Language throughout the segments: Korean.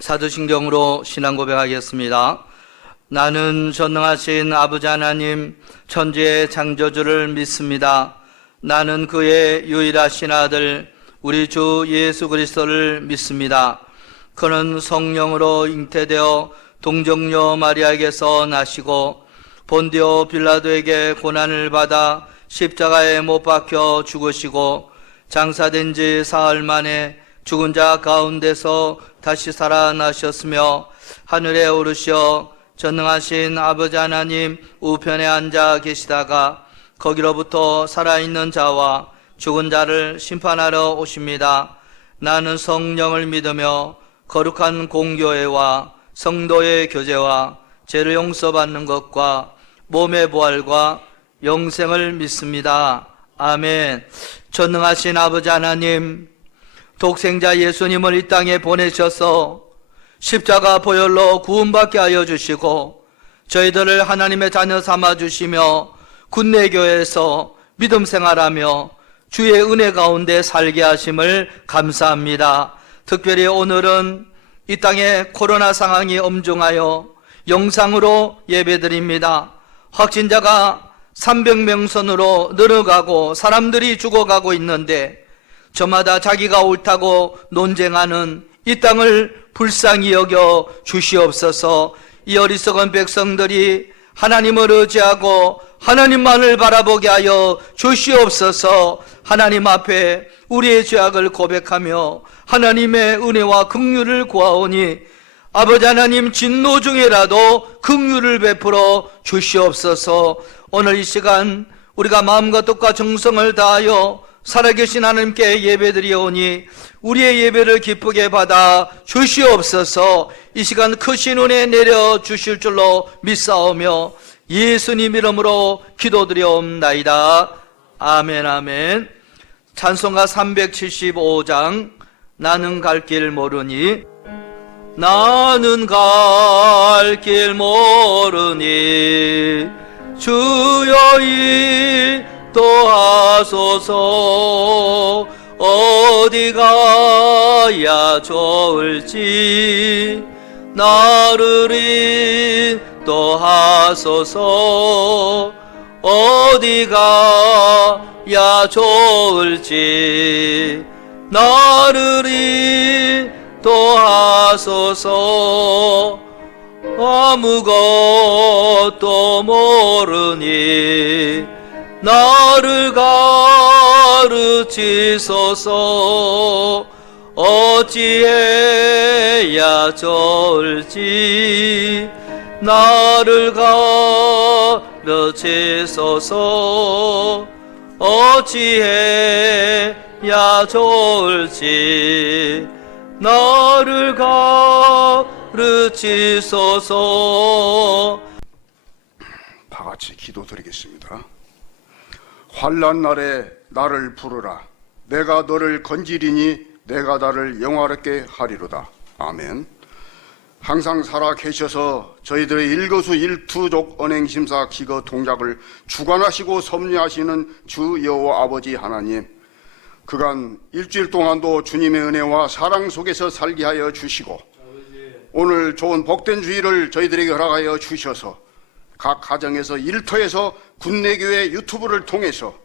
사도신경으로 신앙 고백하겠습니다. 나는 전능하신 아버지 하나님 천지의 창조주를 믿습니다. 나는 그의 유일하신 아들 우리 주 예수 그리스도를 믿습니다. 그는 성령으로 잉태되어 동정녀 마리아에게서 나시고 본디오 빌라도에게 고난을 받아 십자가에 못 박혀 죽으시고 장사된 지 사흘 만에 죽은 자 가운데서 다시 살아나셨으며 하늘에 오르시어 전능하신 아버지 하나님 우편에 앉아 계시다가 거기로부터 살아있는 자와 죽은 자를 심판하러 오십니다. 나는 성령을 믿으며 거룩한 공교회와 성도의 교제와 죄를 용서받는 것과 몸의 부활과 영생을 믿습니다. 아멘. 전능하신 아버지 하나님, 독생자 예수님을 이 땅에 보내셔서 십자가 보혈로 구원받게 하여 주시고 저희들을 하나님의 자녀 삼아 주시며 군내교회에서 믿음 생활하며 주의 은혜 가운데 살게 하심을 감사합니다. 특별히 오늘은 이 땅에 코로나 상황이 엄중하여 영상으로 예배드립니다. 확진자가 300명 선으로 늘어가고 사람들이 죽어가고 있는데 저마다 자기가 옳다고 논쟁하는 이 땅을 불쌍히 여겨 주시옵소서. 이 어리석은 백성들이 하나님을 의지하고 하나님만을 바라보게 하여 주시옵소서. 하나님 앞에 우리의 죄악을 고백하며 하나님의 은혜와 긍휼을 구하오니 아버지 하나님 진노 중에라도 긍휼을 베풀어 주시옵소서. 오늘 이 시간 우리가 마음과 뜻과 정성을 다하여 살아계신 하나님께 예배드리오니 우리의 예배를 기쁘게 받아 주시옵소서. 이 시간 크신 은혜 내려 주실 줄로 믿사오며 예수님 이름으로 기도드리옵나이다. 아멘 아멘. 찬송가 375장 나는 갈 길 모르니 나는 갈 길 모르니 주여 인도하소서. 어디 가야 좋을지 나를 인도하소서. 어디 가야 좋을지 나를 인도하소서. 아무것도 모르니 나를 가르치소서. 어찌해야 좋을지 나를 가르치소서. 어찌해야 좋을지 나를 가르치소서. 다같이 기도드리겠습니다. 환난 날에 나를 부르라. 내가 너를 건지리니 내가 나를 영화롭게 하리로다. 아멘. 항상 살아 계셔서 저희들의 일거수일투족 언행심사 기거 동작을 주관하시고 섭리하시는 주 여호와 아버지 하나님, 그간 일주일 동안도 주님의 은혜와 사랑 속에서 살게 하여 주시고 오늘 좋은 복된 주일을 저희들에게 허락하여 주셔서 각 가정에서 일터에서 군내교회 유튜브를 통해서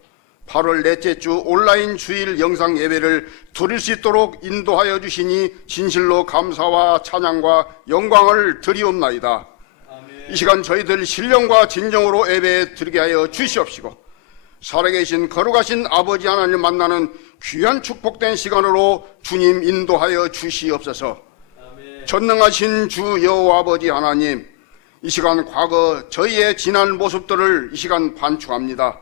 8월 넷째 주 온라인 주일 영상 예배를 드릴 수 있도록 인도하여 주시니 진실로 감사와 찬양과 영광을 드리옵나이다. 아멘. 이 시간 저희들 신령과 진정으로 예배 드리게 하여 주시옵시고 살아계신 거룩하신 아버지 하나님 만나는 귀한 축복된 시간으로 주님 인도하여 주시옵소서. 아멘. 전능하신 주 여호와 아버지 하나님, 이 시간 과거 저희의 지난 모습들을 이 시간 반추합니다.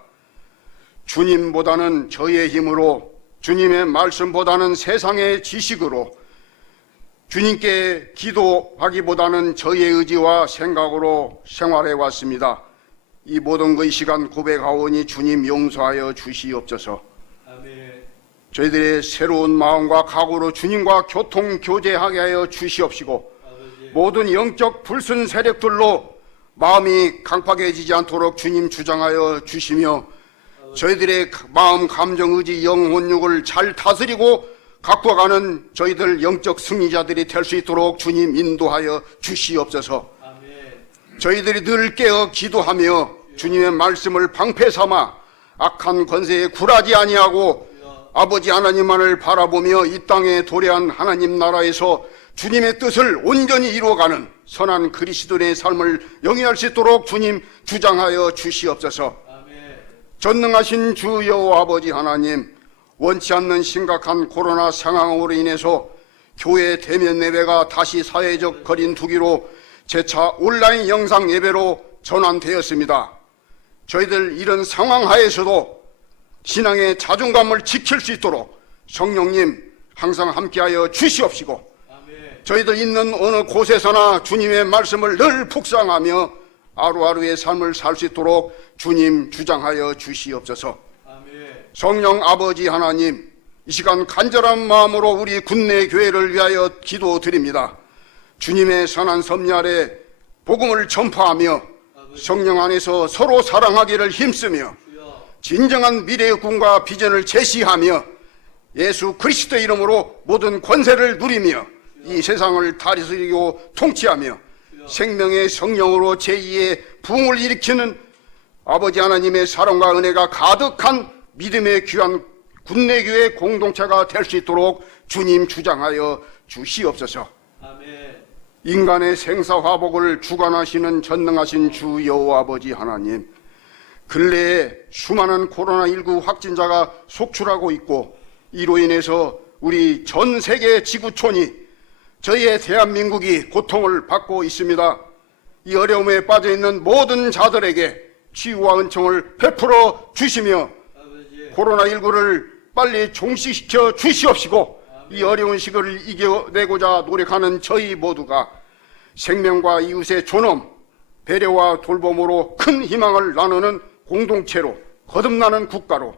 주님보다는 저희의 힘으로, 주님의 말씀보다는 세상의 지식으로, 주님께 기도하기보다는 저희의 의지와 생각으로 생활해 왔습니다. 이 모든 것 이 시간 고백하오니 주님 용서하여 주시옵소서. 아멘. 저희들의 새로운 마음과 각오로 주님과 교통 교제하게 하여 주시옵시고 아버지. 모든 영적 불순 세력들로 마음이 강팍해지지 않도록 주님 주장하여 주시며 저희들의 마음, 감정, 의지, 영혼육을 잘 다스리고 갖고 가는 저희들 영적 승리자들이 될 수 있도록 주님 인도하여 주시옵소서. 저희들이 늘 깨어 기도하며 주님의 말씀을 방패 삼아 악한 권세에 굴하지 아니하고 아버지 하나님만을 바라보며 이 땅에 도래한 하나님 나라에서 주님의 뜻을 온전히 이루어가는 선한 그리스도인의 삶을 영위할 수 있도록 주님 주장하여 주시옵소서. 전능하신 주 여호와 아버지 하나님, 원치 않는 심각한 코로나 상황으로 인해서 교회 대면 예배가 다시 사회적 거리 두기로 재차 온라인 영상 예배로 전환되었습니다. 저희들 이런 상황 하에서도 신앙의 자존감을 지킬 수 있도록 성령님 항상 함께하여 주시옵시고, 저희들 있는 어느 곳에서나 주님의 말씀을 늘 묵상하며 하루하루의 삶을 살 수 있도록 주님 주장하여 주시옵소서. 성령 아버지 하나님, 이 시간 간절한 마음으로 우리 군내 교회를 위하여 기도드립니다. 주님의 선한 섭리 아래 복음을 전파하며 성령 안에서 서로 사랑하기를 힘쓰며 진정한 미래의 꿈과 비전을 제시하며 예수 그리스도의 이름으로 모든 권세를 누리며 이 세상을 다스리고 통치하며 생명의 성령으로 제2의 부흥을 일으키는 아버지 하나님의 사랑과 은혜가 가득한 믿음의 귀한 군내교회 공동체가 될 수 있도록 주님 주장하여 주시옵소서. 인간의 생사화복을 주관하시는 전능하신 주 여호와 아버지 하나님, 근래에 수많은 코로나19 확진자가 속출하고 있고 이로 인해서 우리 전 세계 지구촌이 저희의 대한민국이 고통을 받고 있습니다. 이 어려움에 빠져있는 모든 자들에게 치유와 은총을 베풀어 주시며 코로나19를 빨리 종식시켜 주시옵시고, 이 어려운 시기를 이겨내고자 노력하는 저희 모두가 생명과 이웃의 존엄, 배려와 돌봄으로 큰 희망을 나누는 공동체로, 거듭나는 국가로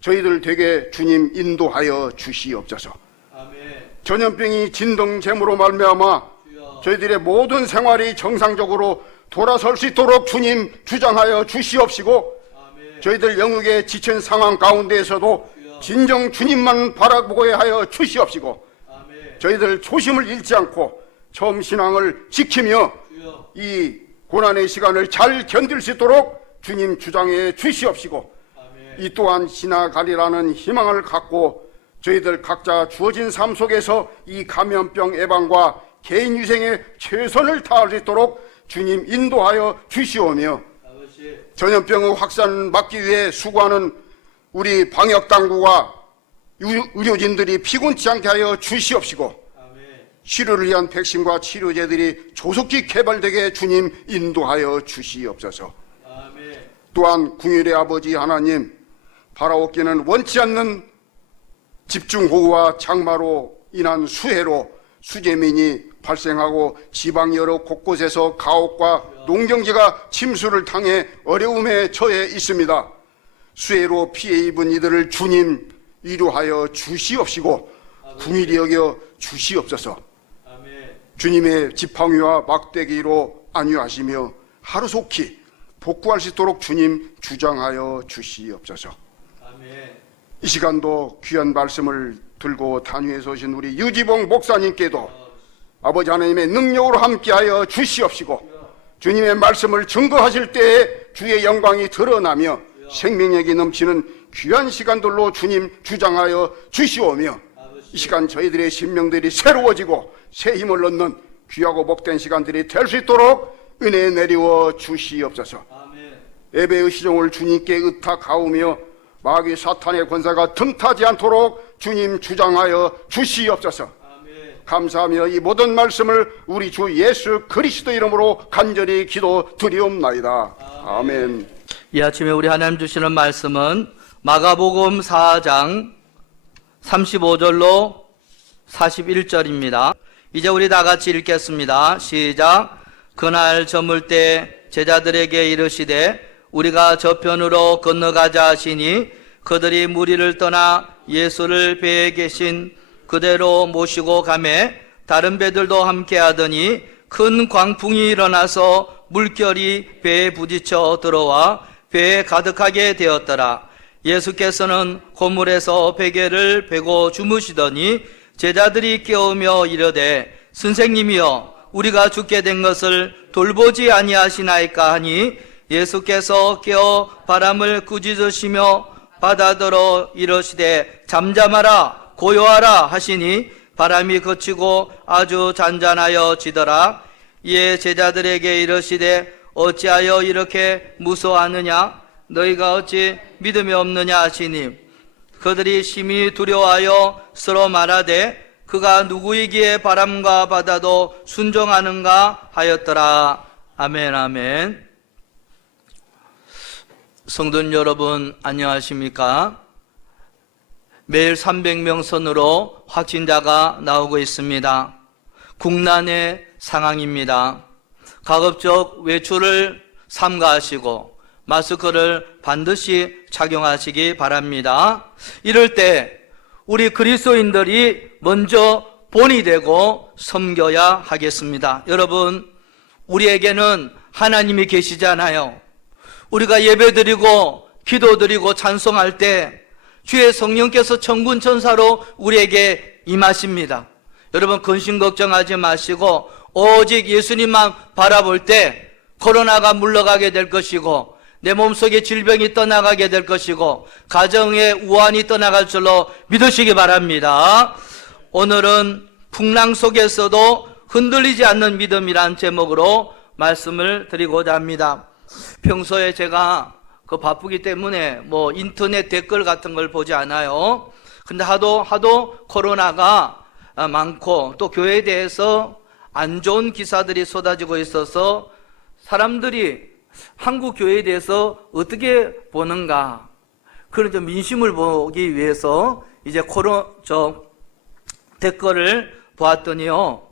저희들 되게 주님 인도하여 주시옵소서. 전염병이 진동됨으로 말미암아 저희들의 모든 생활이 정상적으로 돌아설 수 있도록 주님 주장하여 주시옵시고, 저희들 영역에 지친 상황 가운데에서도 진정 주님만 바라보게 하여 주시옵시고, 저희들 초심을 잃지 않고 처음 신앙을 지키며 이 고난의 시간을 잘 견딜 수 있도록 주님 주장해 주시옵시고, 이 또한 지나가리라는 희망을 갖고 저희들 각자 주어진 삶 속에서 이 감염병 예방과 개인 위생에 최선을 다할 수 있도록 주님 인도하여 주시오며, 전염병의 확산 막기 위해 수고하는 우리 방역당국과 의료진들이 피곤치 않게 하여 주시옵시고, 치료를 위한 백신과 치료제들이 조속히 개발되게 주님 인도하여 주시옵소서. 또한 궁율의 아버지 하나님, 바라옵기는 원치 않는 집중호우와 장마로 인한 수해로 수재민이 발생하고 지방 여러 곳곳에서 가옥과 농경지가 침수를 당해 어려움에 처해 있습니다. 수해로 피해 입은 이들을 주님 위로하여 주시옵시고 궁일이 여겨 주시옵소서. 주님의 지팡이와 막대기로 안위하시며 하루속히 복구할 수 있도록 주님 주장하여 주시옵소서. 이 시간도 귀한 말씀을 들고 단위에서 오신 우리 유지봉 목사님께도 아버지 하나님의 능력으로 함께하여 주시옵시고, 주님의 말씀을 증거하실 때에 주의 영광이 드러나며 생명력이 넘치는 귀한 시간들로 주님 주장하여 주시오며, 이 시간 저희들의 심령들이 새로워지고 새 힘을 얻는 귀하고 복된 시간들이 될 수 있도록 은혜 내리워 주시옵소서. 예배의 시종을 주님께 의탁하오며 마귀 사탄의 권세가 틈타지 않도록 주님 주장하여 주시옵소서. 감사하며 이 모든 말씀을 우리 주 예수 그리스도 이름으로 간절히 기도드리옵나이다. 아멘. 이 아침에 우리 하나님 주시는 말씀은 마가복음 4장 35절로 41절입니다. 이제 우리 다 같이 읽겠습니다. 시작. 그날 저물 때 제자들에게 이르시되 우리가 저편으로 건너가자 하시니 그들이 무리를 떠나 예수를 배에 계신 그대로 모시고 가매 다른 배들도 함께 하더니 큰 광풍이 일어나서 물결이 배에 부딪혀 들어와 배에 가득하게 되었더라. 예수께서는 고물에서 베개를 베고 주무시더니 제자들이 깨우며 이르되 선생님이여 우리가 죽게 된 것을 돌보지 아니하시나이까 하니 예수께서 깨어 바람을 꾸짖으시며 바다더러 이르시되 잠잠하라 고요하라 하시니 바람이 그치고 아주 잔잔하여 지더라. 이에 제자들에게 이르시되 어찌하여 이렇게 무서워하느냐 너희가 어찌 믿음이 없느냐 하시니 그들이 심히 두려워하여 서로 말하되 그가 누구이기에 바람과 바다도 순종하는가 하였더라. 아멘 아멘. 성도 여러분 안녕하십니까? 매일 300명 선으로 확진자가 나오고 있습니다. 국난의 상황입니다. 가급적 외출을 삼가하시고 마스크를 반드시 착용하시기 바랍니다. 이럴 때 우리 그리스도인들이 먼저 본이 되고 섬겨야 하겠습니다. 여러분, 우리에게는 하나님이 계시잖아요. 우리가 예배드리고 기도드리고 찬송할 때 주의 성령께서 천군 천사로 우리에게 임하십니다. 여러분 근심 걱정하지 마시고 오직 예수님만 바라볼 때 코로나가 물러가게 될 것이고 내 몸속에 질병이 떠나가게 될 것이고 가정의 우환이 떠나갈 줄로 믿으시기 바랍니다. 오늘은 풍랑 속에서도 흔들리지 않는 믿음이란 제목으로 말씀을 드리고자 합니다. 평소에 제가 바쁘기 때문에 인터넷 댓글 같은 걸 보지 않아요. 근데 하도 코로나가 많고 또 교회에 대해서 안 좋은 기사들이 쏟아지고 있어서 사람들이 한국 교회에 대해서 어떻게 보는가 그런 좀 민심을 보기 위해서 이제 댓글을 보았더니요.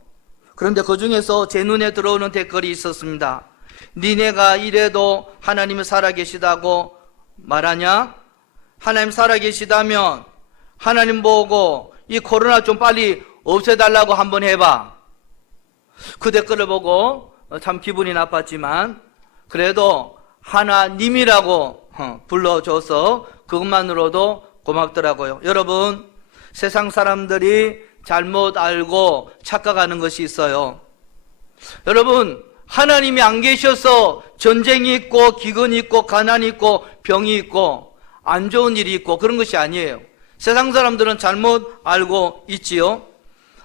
그런데 그 중에서 제 눈에 들어오는 댓글이 있었습니다. 니네가 이래도 하나님이 살아계시다고 말하냐? 하나님 살아계시다면 하나님 보고 이 코로나 좀 빨리 없애달라고 한번 해봐. 그 댓글을 보고 참 기분이 나빴지만 그래도 하나님이라고 불러줘서 그것만으로도 고맙더라고요. 여러분, 세상 사람들이 잘못 알고 착각하는 것이 있어요. 여러분, 하나님이 안 계셔서 전쟁이 있고 기근이 있고 가난이 있고 병이 있고 안 좋은 일이 있고 그런 것이 아니에요. 세상 사람들은 잘못 알고 있지요.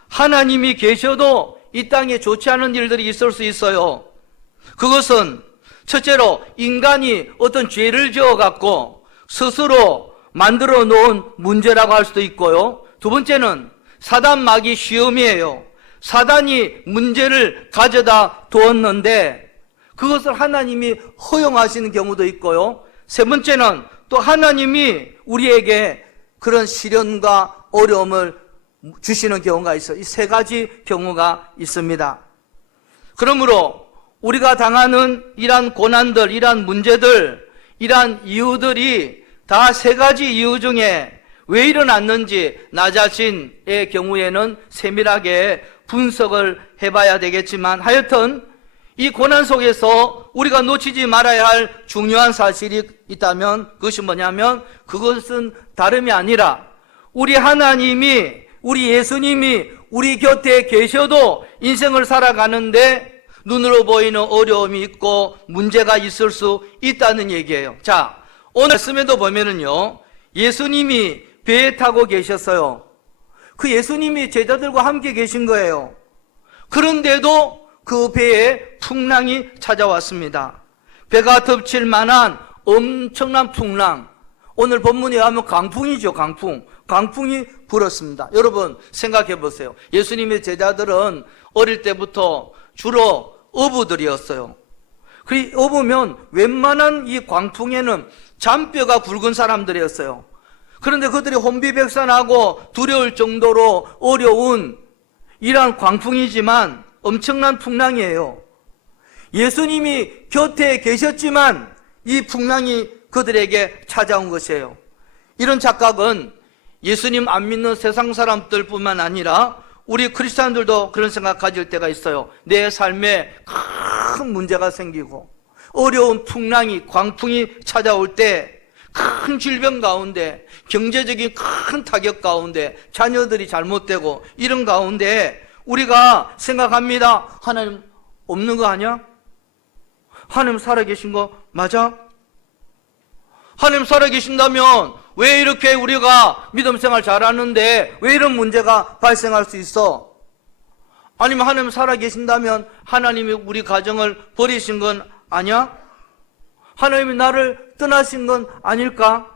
하나님이 계셔도 이 땅에 좋지 않은 일들이 있을 수 있어요. 그것은 첫째로 인간이 어떤 죄를 지어갖고 스스로 만들어 놓은 문제라고 할 수도 있고요. 두 번째는 사단 마귀 시험이에요. 사단이 문제를 가져다 두었는데 그것을 하나님이 허용하시는 경우도 있고요. 세 번째는 또 하나님이 우리에게 그런 시련과 어려움을 주시는 경우가 있어요. 이 세 가지 경우가 있습니다. 그러므로 우리가 당하는 이러한 고난들, 이러한 문제들, 이러한 이유들이 다 세 가지 이유 중에 왜 일어났는지 나 자신의 경우에는 세밀하게 분석을 해봐야 되겠지만 하여튼 이 고난 속에서 우리가 놓치지 말아야 할 중요한 사실이 있다면 그것이 뭐냐면 그것은 다름이 아니라 우리 하나님이 우리 예수님이 우리 곁에 계셔도 인생을 살아가는데 눈으로 보이는 어려움이 있고 문제가 있을 수 있다는 얘기예요. 자, 오늘 말씀에도 보면은요, 예수님이 배에 타고 계셨어요. 그 예수님이 제자들과 함께 계신 거예요. 그런데도 그 배에 풍랑이 찾아왔습니다. 배가 덮칠 만한 엄청난 풍랑. 오늘 본문에 하면 강풍이죠, 강풍. 강풍이 불었습니다. 여러분 생각해 보세요. 예수님의 제자들은 어릴 때부터 주로 어부들이었어요. 그 어부면 웬만한 이 광풍에는 잔뼈가 굵은 사람들이었어요. 그런데 그들이 혼비백산하고 두려울 정도로 어려운 이러한 광풍이지만 엄청난 풍랑이에요. 예수님이 곁에 계셨지만 이 풍랑이 그들에게 찾아온 것이에요. 이런 착각은 예수님 안 믿는 세상 사람들 뿐만 아니라 우리 크리스찬들도 그런 생각 가질 때가 있어요. 내 삶에 큰 문제가 생기고 어려운 풍랑이, 광풍이 찾아올 때 큰 질병 가운데, 경제적인 큰 타격 가운데, 자녀들이 잘못되고 이런 가운데 우리가 생각합니다. 하나님 없는 거 아니야? 하나님 살아계신 거 맞아? 하나님 살아계신다면 왜 이렇게 우리가 믿음 생활 잘하는데 왜 이런 문제가 발생할 수 있어? 아니면 하나님 살아계신다면 하나님이 우리 가정을 버리신 건 아니야? 하나님이 나를 떠나신 건 아닐까?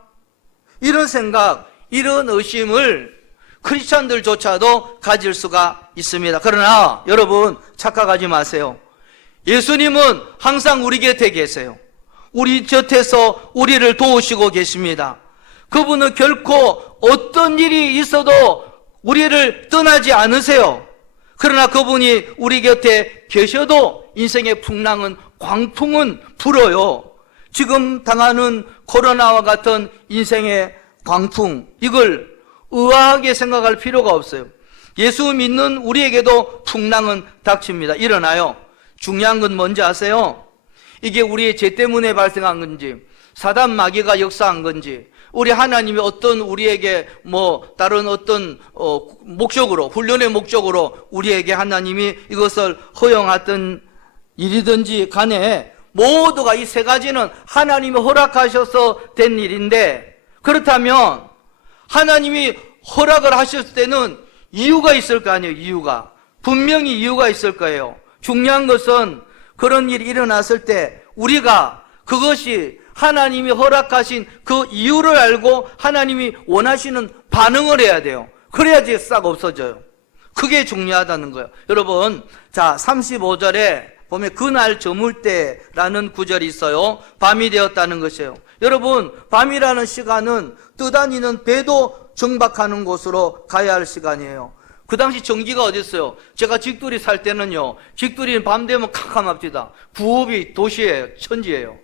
이런 생각, 이런 의심을 크리스찬들조차도 가질 수가 있습니다. 그러나 여러분 착각하지 마세요. 예수님은 항상 우리 곁에 계세요. 우리 곁에서 우리를 도우시고 계십니다. 그분은 결코 어떤 일이 있어도 우리를 떠나지 않으세요. 그러나 그분이 우리 곁에 계셔도 인생의 풍랑은, 광풍은 불어요. 지금 당하는 코로나와 같은 인생의 광풍, 이걸 의아하게 생각할 필요가 없어요. 예수 믿는 우리에게도 풍랑은 닥칩니다. 일어나요. 중요한 건 뭔지 아세요? 이게 우리의 죄 때문에 발생한 건지, 사단 마귀가 역사한 건지, 우리 하나님이 어떤 우리에게 다른 어떤 목적으로, 훈련의 목적으로 우리에게 하나님이 이것을 허용하던 일이든지 간에 모두가 이 세 가지는 하나님이 허락하셔서 된 일인데, 그렇다면 하나님이 허락을 하셨을 때는 이유가 있을 거 아니에요. 이유가 분명히 이유가 있을 거예요. 중요한 것은 그런 일이 일어났을 때 우리가 그것이 하나님이 허락하신 그 이유를 알고 하나님이 원하시는 반응을 해야 돼요. 그래야지 싹 없어져요. 그게 중요하다는 거예요. 여러분, 자 35절에 보면 그날 저물 때라는 구절이 있어요. 밤이 되었다는 것이에요. 여러분, 밤이라는 시간은 떠다니는 배도 정박하는 곳으로 가야 할 시간이에요. 그 당시 전기가 어디 있어요? 제가 직돌이 살 때는요, 직돌이는 밤 되면 캄캄합니다. 구읍이 도시예요. 천지예요.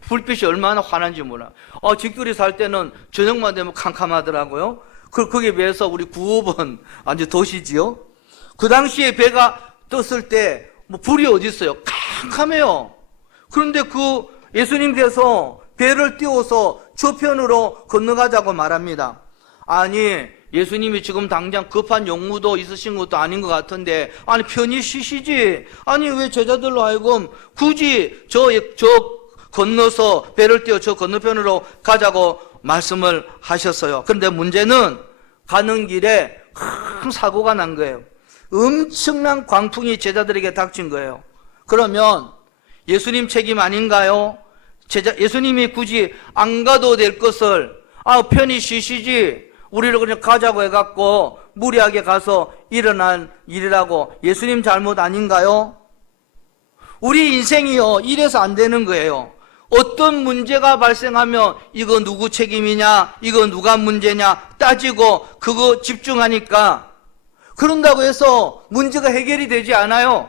불빛이 얼마나 환한지 몰라. 직돌이 살 때는 저녁만 되면 캄캄하더라고요. 거기에 비해서 우리 구읍은 완전 도시지요. 그 당시에 배가 떴을 때 불이 어디 있어요? 캄캄해요. 그런데 그 예수님께서 배를 띄워서 저편으로 건너가자고 말합니다. 아니, 예수님이 지금 당장 급한 용무도 있으신 것도 아닌 것 같은데, 아니 편히 쉬시지. 아니 왜 제자들로 하여금 굳이 저 건너서 배를 띄워 저 건너편으로 가자고 말씀을 하셨어요. 그런데 문제는 가는 길에 큰 사고가 난 거예요. 엄청난 광풍이 제자들에게 닥친 거예요. 그러면 예수님 책임 아닌가요? 예수님이 굳이 안 가도 될 것을 편히 쉬시지, 우리를 그냥 가자고 해갖고 무리하게 가서 일어난 일이라고 예수님 잘못 아닌가요? 우리 인생이요, 이래서 안 되는 거예요. 어떤 문제가 발생하면 이거 누구 책임이냐, 이거 누가 문제냐 따지고 그거 집중하니까, 그런다고 해서 문제가 해결이 되지 않아요.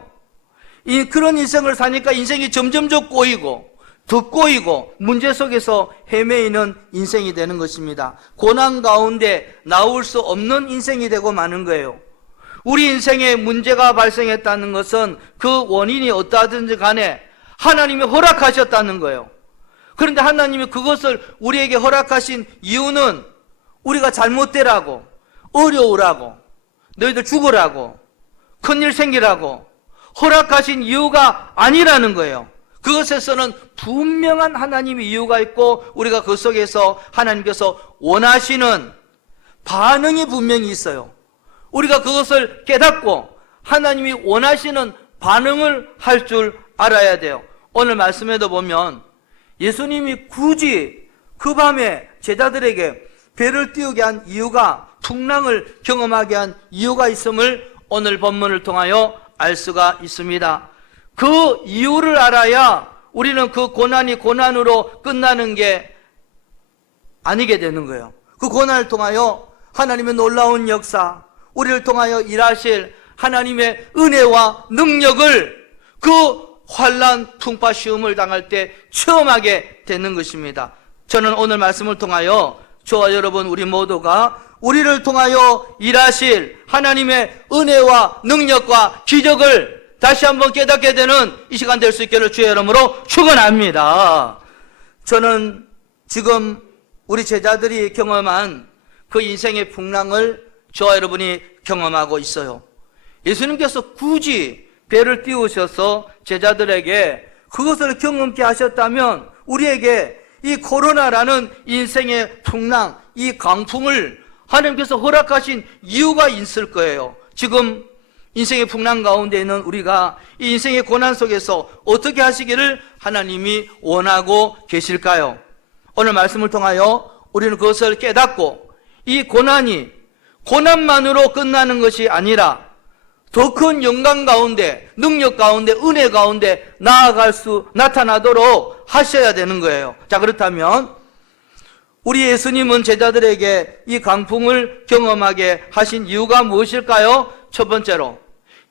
그런 인생을 사니까 인생이 점점 더 꼬이고 더 꼬이고 문제 속에서 헤매이는 인생이 되는 것입니다. 고난 가운데 나올 수 없는 인생이 되고 마는 거예요. 우리 인생에 문제가 발생했다는 것은 그 원인이 어떠하든지 간에 하나님이 허락하셨다는 거예요. 그런데 하나님이 그것을 우리에게 허락하신 이유는 우리가 잘못되라고, 어려우라고, 너희들 죽으라고, 큰일 생기라고 허락하신 이유가 아니라는 거예요. 그것에서는 분명한 하나님의 이유가 있고 우리가 그 속에서 하나님께서 원하시는 반응이 분명히 있어요. 우리가 그것을 깨닫고 하나님이 원하시는 반응을 할 줄 알아야 돼요. 오늘 말씀에도 보면 예수님이 굳이 그 밤에 제자들에게 배를 띄우게 한 이유가, 풍랑을 경험하게 한 이유가 있음을 오늘 본문을 통하여 알 수가 있습니다. 그 이유를 알아야 우리는 그 고난이 고난으로 끝나는 게 아니게 되는 거예요. 그 고난을 통하여 하나님의 놀라운 역사, 우리를 통하여 일하실 하나님의 은혜와 능력을 그 환난, 풍파, 시험을 당할 때 체험하게 되는 것입니다. 저는 오늘 말씀을 통하여 저와 여러분 우리 모두가 우리를 통하여 일하실 하나님의 은혜와 능력과 기적을 다시 한번 깨닫게 되는 이 시간 될 수 있기를 주의 이름으로 축원합니다. 저는 지금 우리 제자들이 경험한 그 인생의 풍랑을 저와 여러분이 경험하고 있어요. 예수님께서 굳이 배를 띄우셔서 제자들에게 그것을 경험케 하셨다면 우리에게 이 코로나라는 인생의 풍랑, 이 강풍을 하나님께서 허락하신 이유가 있을 거예요. 지금 인생의 풍랑 가운데 있는 우리가 이 인생의 고난 속에서 어떻게 하시기를 하나님이 원하고 계실까요? 오늘 말씀을 통하여 우리는 그것을 깨닫고 이 고난이 고난만으로 끝나는 것이 아니라 더 큰 영광 가운데, 능력 가운데, 은혜 가운데 나타나도록 하셔야 되는 거예요. 자, 그렇다면 우리 예수님은 제자들에게 이 강풍을 경험하게 하신 이유가 무엇일까요? 첫 번째로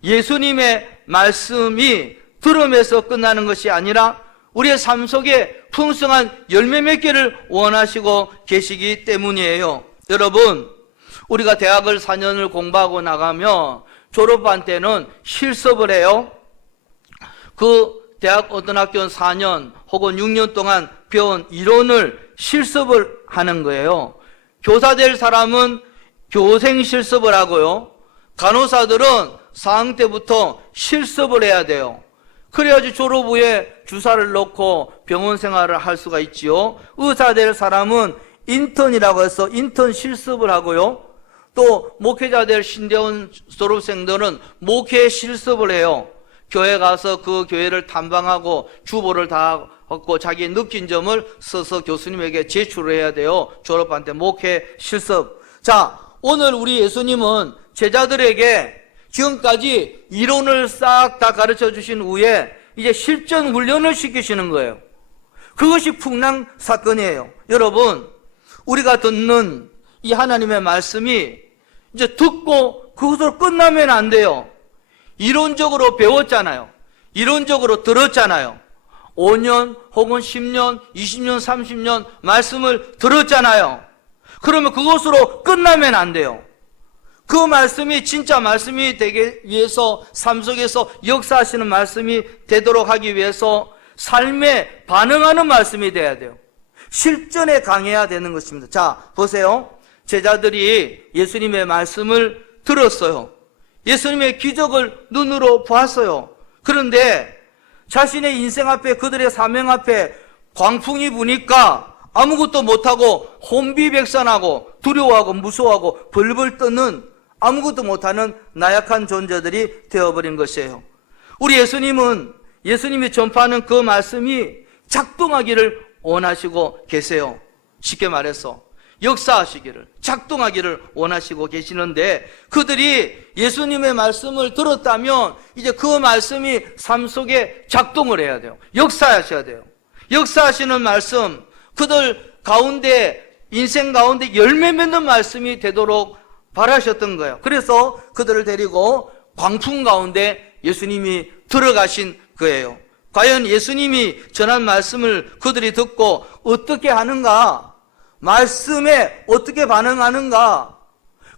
예수님의 말씀이 들음에서 끝나는 것이 아니라 우리의 삶 속에 풍성한 열매 맺기를 원하시고 계시기 때문이에요. 여러분, 우리가 대학을 4년을 공부하고 나가면 졸업한 때는 실습을 해요. 그 대학 어떤 학교는 4년 혹은 6년 동안 배운 이론을 실습을 하는 거예요. 교사 될 사람은 교생 실습을 하고요. 간호사들은 4학년 때부터 실습을 해야 돼요. 그래야지 졸업 후에 주사를 놓고 병원 생활을 할 수가 있지요. 의사 될 사람은 인턴이라고 해서 인턴 실습을 하고요. 또 목회자 될 신대원 졸업생들은 목회 실습을 해요. 교회 가서 그 교회를 탐방하고 주보를 다 얻고 자기 느낀 점을 써서 교수님에게 제출을 해야 돼요. 졸업한 때 목회 실습. 자, 오늘 우리 예수님은 제자들에게 지금까지 이론을 싹 다 가르쳐 주신 후에 이제 실전 훈련을 시키시는 거예요. 그것이 풍랑 사건이에요. 여러분, 우리가 듣는 이 하나님의 말씀이 이제 듣고 그것으로 끝나면 안 돼요. 이론적으로 배웠잖아요. 이론적으로 들었잖아요. 5년 혹은 10년, 20년, 30년 말씀을 들었잖아요. 그러면 그것으로 끝나면 안 돼요. 그 말씀이 진짜 말씀이 되기 위해서 삶 속에서 역사하시는 말씀이 되도록 하기 위해서 삶에 반응하는 말씀이 돼야 돼요. 실전에 강해야 되는 것입니다. 자, 보세요. 제자들이 예수님의 말씀을 들었어요. 예수님의 기적을 눈으로 보았어요. 그런데 자신의 인생 앞에, 그들의 사명 앞에 광풍이 부니까 아무것도 못하고 혼비백산하고 두려워하고 무서워하고 벌벌 떠는 아무것도 못하는 나약한 존재들이 되어버린 것이에요. 우리 예수님은 예수님이 전파하는 그 말씀이 작동하기를 원하시고 계세요. 쉽게 말해서 역사하시기를, 작동하기를 원하시고 계시는데 그들이 예수님의 말씀을 들었다면 이제 그 말씀이 삶 속에 작동을 해야 돼요. 역사하셔야 돼요. 역사하시는 말씀, 그들 가운데, 인생 가운데 열매 맺는 말씀이 되도록 바라셨던 거예요. 그래서 그들을 데리고 광풍 가운데 예수님이 들어가신 거예요. 과연 예수님이 전한 말씀을 그들이 듣고 어떻게 하는가? 말씀에 어떻게 반응하는가?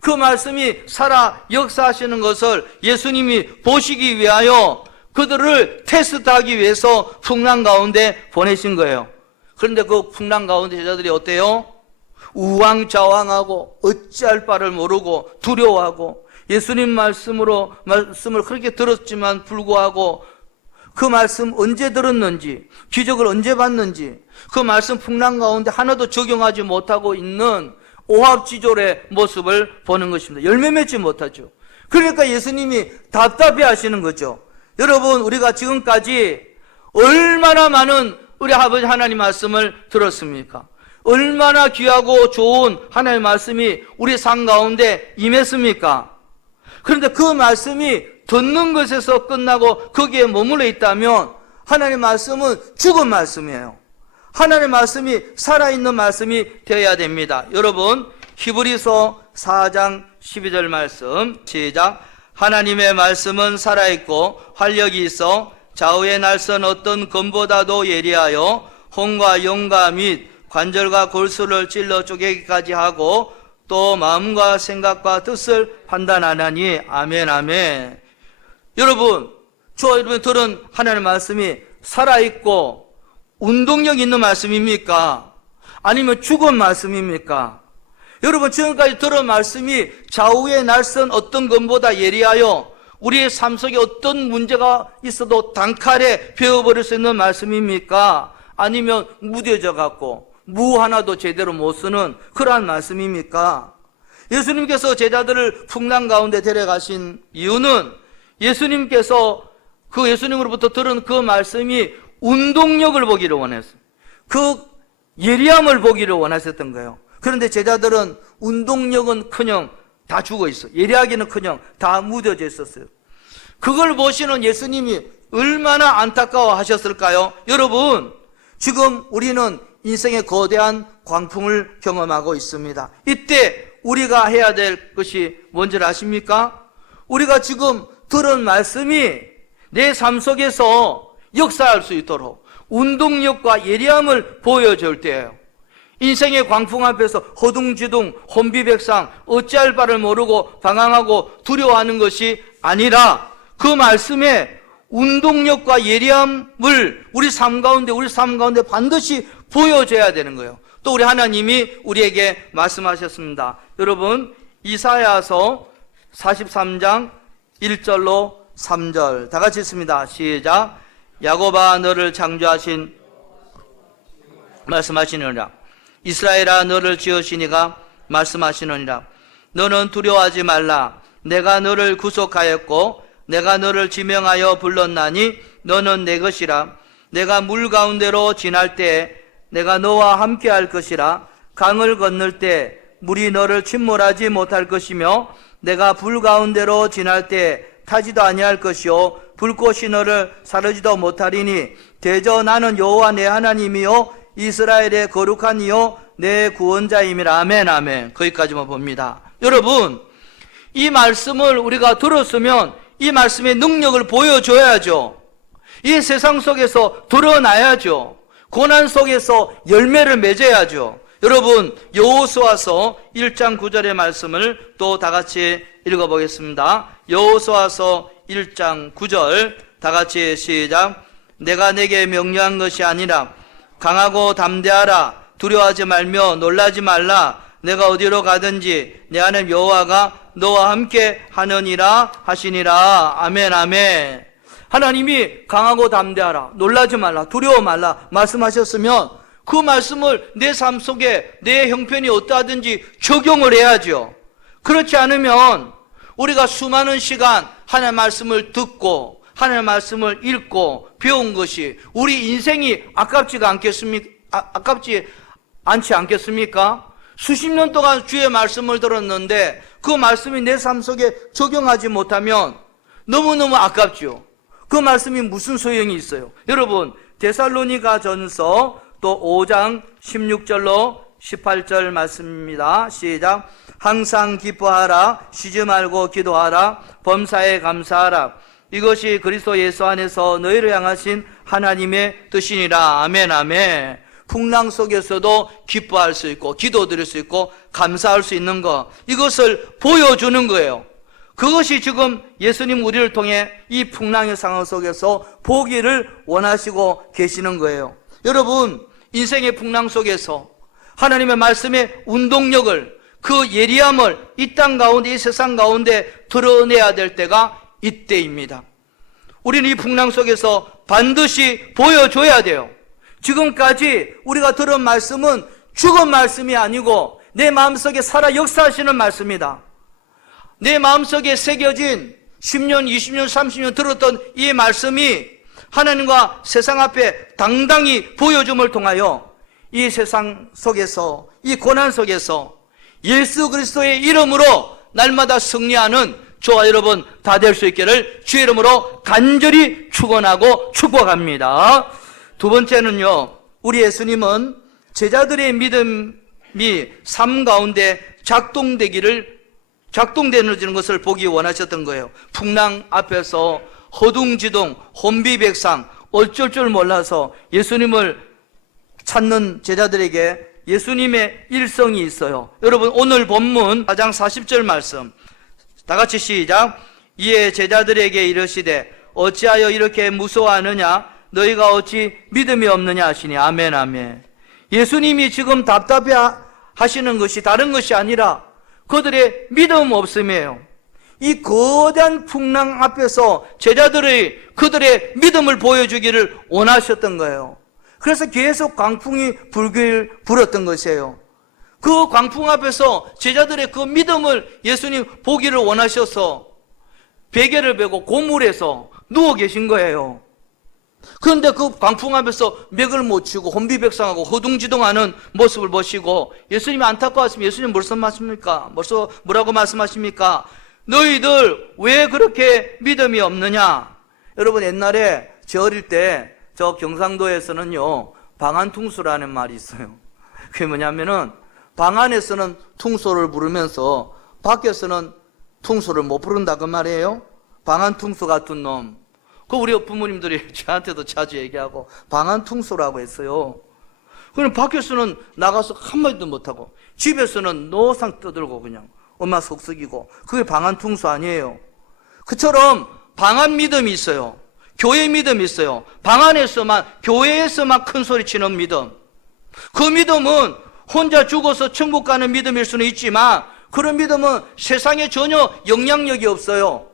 그 말씀이 살아 역사하시는 것을 예수님이 보시기 위하여 그들을 테스트하기 위해서 풍랑 가운데 보내신 거예요. 그런데 그 풍랑 가운데 제자들이 어때요? 우왕좌왕하고 어찌할 바를 모르고 두려워하고 예수님 말씀을 그렇게 들었지만 불구하고 그 말씀 언제 들었는지, 기적을 언제 봤는지, 그 말씀 풍랑 가운데 하나도 적용하지 못하고 있는 오합지졸의 모습을 보는 것입니다. 열매 맺지 못하죠. 그러니까 예수님이 답답해 하시는 거죠. 여러분, 우리가 지금까지 얼마나 많은 우리 아버지 하나님 말씀을 들었습니까? 얼마나 귀하고 좋은 하나님의 말씀이 우리 삶 가운데 임했습니까? 그런데 그 말씀이 듣는 것에서 끝나고 거기에 머물러 있다면 하나님의 말씀은 죽은 말씀이에요. 하나님의 말씀이 살아있는 말씀이 되어야 됩니다. 여러분, 히브리서 4장 12절 말씀 시작. 하나님의 말씀은 살아있고 활력이 있어 좌우의 날선 어떤 검보다도 예리하여 혼과 영과 및 관절과 골수를 찔러 쪼개기까지 하고 또 마음과 생각과 뜻을 판단하나니. 아멘, 아멘. 여러분, 저와 여러분이 들은 하나님의 말씀이 살아있고 운동력 있는 말씀입니까? 아니면 죽은 말씀입니까? 여러분, 지금까지 들은 말씀이 좌우의 날선 어떤 것보다 예리하여 우리의 삶 속에 어떤 문제가 있어도 단칼에 베어버릴 수 있는 말씀입니까? 아니면 무뎌져 갖고 무 하나도 제대로 못 쓰는 그러한 말씀입니까? 예수님께서 제자들을 풍랑 가운데 데려가신 이유는 예수님께서 그 예수님으로부터 들은 그 말씀이 운동력을 보기를 원했어요. 그 예리함을 보기를 원하셨던 거예요. 그런데 제자들은 운동력은커녕 다 죽어 있어. 예리하기는커녕 다 무뎌져 있었어요. 그걸 보시는 예수님이 얼마나 안타까워하셨을까요? 여러분, 지금 우리는 인생의 거대한 광풍을 경험하고 있습니다. 이때 우리가 해야 될 것이 뭔지 아십니까? 우리가 지금 들은 말씀이 내 삶 속에서 역사할 수 있도록 운동력과 예리함을 보여줄 때예요. 인생의 광풍 앞에서 허둥지둥 혼비백상 어찌할 바를 모르고 방황하고 두려워하는 것이 아니라 그 말씀에 운동력과 예리함을 우리 삶 가운데 반드시 보여줘야 되는 거예요. 또 우리 하나님이 우리에게 말씀하셨습니다. 여러분, 이사야서 43장 1절로 3절 다 같이 읽습니다. 시작. 야곱아, 너를 창조하신 말씀하시느니라. 이스라엘아, 너를 지으시니가 말씀하시느니라. 너는 두려워하지 말라. 내가 너를 구속하였고 내가 너를 지명하여 불렀나니 너는 내 것이라. 내가 물 가운데로 지날 때 내가 너와 함께 할 것이라. 강을 건널 때 물이 너를 침몰하지 못할 것이며 내가 불 가운데로 지날 때 타지도 아니할 것이요 불꽃이 너를 사르지도 못하리니 대저 나는 여호와 내 하나님이요 이스라엘의 거룩한 이요 내 구원자임이라. 아멘, 아멘. 거기까지만 봅니다. 여러분, 이 말씀을 우리가 들었으면 이 말씀의 능력을 보여줘야죠. 이 세상 속에서 드러나야죠. 고난 속에서 열매를 맺어야죠. 여러분, 여호수아서 1장 9절의 말씀을 또 다 같이 읽어보겠습니다. 여호수아서 1장 9절 다 같이 시작. 내가 내게 명령한 것이 아니라 강하고 담대하라. 두려워하지 말며 놀라지 말라. 내가 어디로 가든지 내 하나님 여호와가 너와 함께 하느니라 하시니라. 아멘, 아멘. 하나님이 강하고 담대하라, 놀라지 말라, 두려워 말라 말씀하셨으면 그 말씀을 내 삶 속에 내 형편이 어떠하든지 적용을 해야죠. 그렇지 않으면 우리가 수많은 시간 하나님의 말씀을 듣고 하나님의 말씀을 읽고 배운 것이 우리 인생이 아깝지 않지 않겠습니까? 수십 년 동안 주의 말씀을 들었는데 그 말씀이 내 삶 속에 적용하지 못하면 너무너무 아깝죠. 그 말씀이 무슨 소용이 있어요? 여러분, 데살로니가 전서 또 5장 16절로 18절 말씀입니다. 시작. 항상 기뻐하라. 쉬지 말고 기도하라. 범사에 감사하라. 이것이 그리스도 예수 안에서 너희를 향하신 하나님의 뜻이니라. 아멘, 아멘. 풍랑 속에서도 기뻐할 수 있고 기도드릴 수 있고 감사할 수 있는 것, 이것을 보여주는 거예요. 그것이 지금 예수님 우리를 통해 이 풍랑의 상황 속에서 보기를 원하시고 계시는 거예요. 여러분, 인생의 풍랑 속에서 하나님의 말씀의 운동력을, 그 예리함을 이 땅 가운데, 이 세상 가운데 드러내야 될 때가 이때입니다. 우리는 이 풍랑 속에서 반드시 보여줘야 돼요. 지금까지 우리가 들은 말씀은 죽은 말씀이 아니고 내 마음속에 살아 역사하시는 말씀이다. 내 마음속에 새겨진 10년, 20년, 30년 들었던 이 말씀이 하나님과 세상 앞에 당당히 보여줌을 통하여 이 세상 속에서, 이 고난 속에서 예수 그리스도의 이름으로 날마다 승리하는 저와 여러분 다 될 수 있기를 주의 이름으로 간절히 축원하고 축복합니다. 두 번째는요, 우리 예수님은 제자들의 믿음이 삶 가운데 작동되는 것을 보기 원하셨던 거예요. 풍랑 앞에서 허둥지둥 혼비백상 어쩔 줄 몰라서 예수님을 찾는 제자들에게 예수님의 일성이 있어요. 여러분, 오늘 본문 4장 40절 말씀 다 같이 시작. 이에 제자들에게 이르시되 어찌하여 이렇게 무서워하느냐? 너희가 어찌 믿음이 없느냐 하시니. 아멘, 아멘. 예수님이 지금 답답해 하시는 것이 다른 것이 아니라 그들의 믿음 없음이에요. 이 거대한 풍랑 앞에서 그들의 믿음을 보여주기를 원하셨던 거예요. 그래서 계속 광풍이 불었던 것이에요. 그 광풍 앞에서 제자들의 그 믿음을 예수님 보기를 원하셔서 베개를 베고 고물에서 누워 계신 거예요. 그런데 그 광풍 앞에서 맥을 못 치고 혼비백상하고 허둥지둥하는 모습을 보시고 예수님이 안타까웠으면 예수님 뭐라고 말씀하십니까? 너희들 왜 그렇게 믿음이 없느냐? 여러분, 옛날에 저 어릴 때 저 경상도에서는요, 방안퉁수라는 말이 있어요. 그게 뭐냐면은 방 안에서는 퉁소를 부르면서 밖에서는 퉁소를 못 부른다 그 말이에요. 방안퉁수 같은 놈. 그 우리 부모님들이 저한테도 자주 얘기하고 방안퉁소라고 했어요. 그럼 밖에서는 나가서 한마디도 못하고 집에서는 노상 떠들고 그냥 엄마 속썩이고, 그게 방안퉁수 아니에요. 그처럼 방안 믿음이 있어요. 교회 믿음이 있어요. 방 안에서만, 교회에서만 큰 소리 치는 믿음. 그 믿음은 혼자 죽어서 천국 가는 믿음일 수는 있지만 그런 믿음은 세상에 전혀 영향력이 없어요.